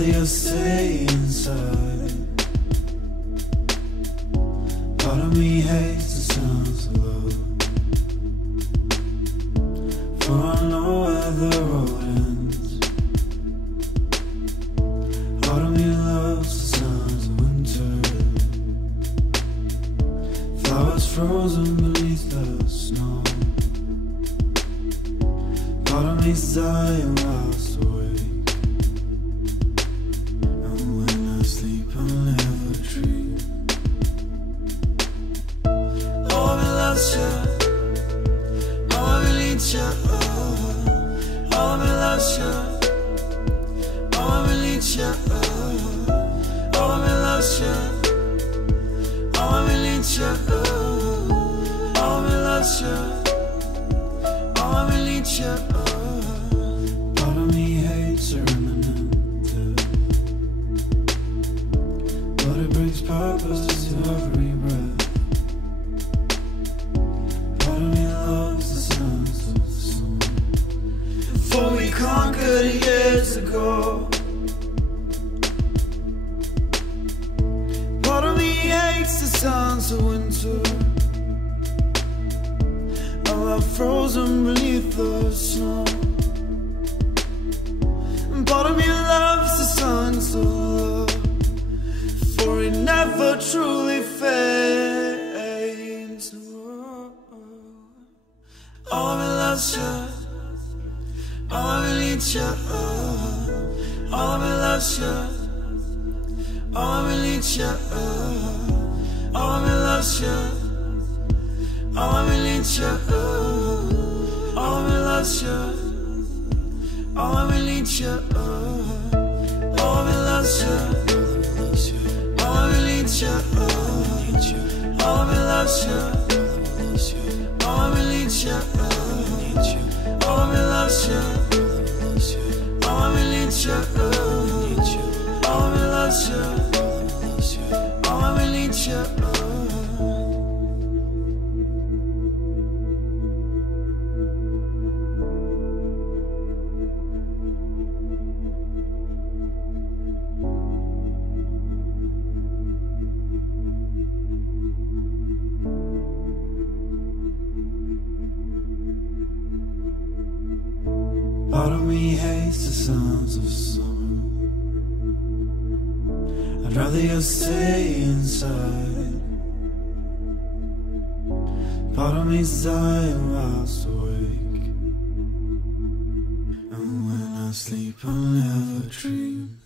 rather you stay inside. Part of me hates the sounds of love, for I know where the road ends. Part of me loves the sounds of winter, flowers frozen beneath the snow. Part of me's dying whilst awake, and when I sleep I'll never dream. Oh, I loves you, oh, I need you, oh, I loves you, oh, I need you, oh, I loves you, oh, I need you, oh, I loves you, oh, I need you. Part of me hates her imminent, but it brings purpose to every breath. Part of me loves the sounds of the sun, for we conquered years ago. Part of me hates the sounds of winter, of love frozen beneath the snow. And part of me loves the songs of love, for it never truly fades. Oh, I loves you, oh, I need you, oh, I loves you, oh, I need you, oh, I loves you, oh, I need you, oh, I loves you, oh, I need you, oh, I loves you, oh, I need you, oh, I loves you, oh, I need you, oh, I loves you, oh, I need you, oh, I loves you, oh, I need you. Part of me hates the sounds of summer, I'd rather you stay inside. Part of me's dying whilst awake, and when I sleep I'll never dream.